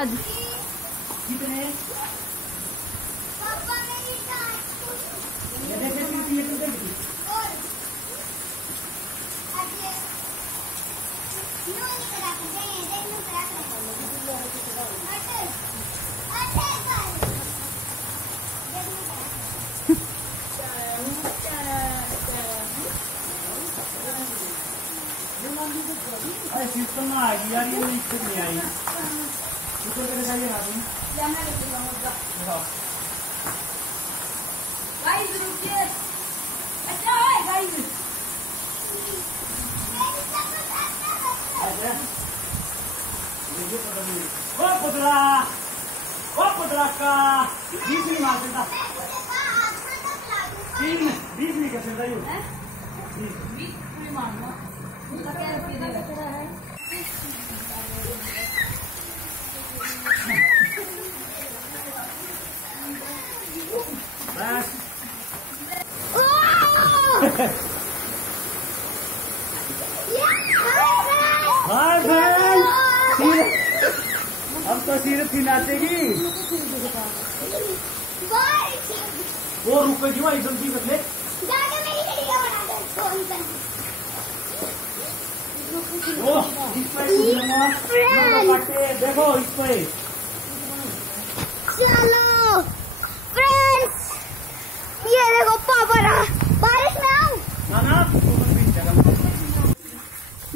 कितने सिस्टम में आ गई यार, ये नहीं आई। ऊपर के दिखाइए ना तुम। गाइस रुकिए। अच्छा है गाइस। ओ पुतला का 20 नहीं मार देता। 20 नहीं कर सकता यू। 20 नहीं मारना। अब तो सिर्फ नाचेगी। वो रुपए क्यों आई जल्दी बदले। देखो इसको चलो फ्रेंड्स, ये देखो पापा रहा। बारिश में आऊं ना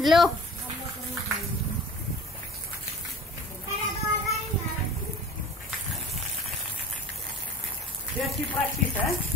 लो। अच्छी प्रैक्टिस है।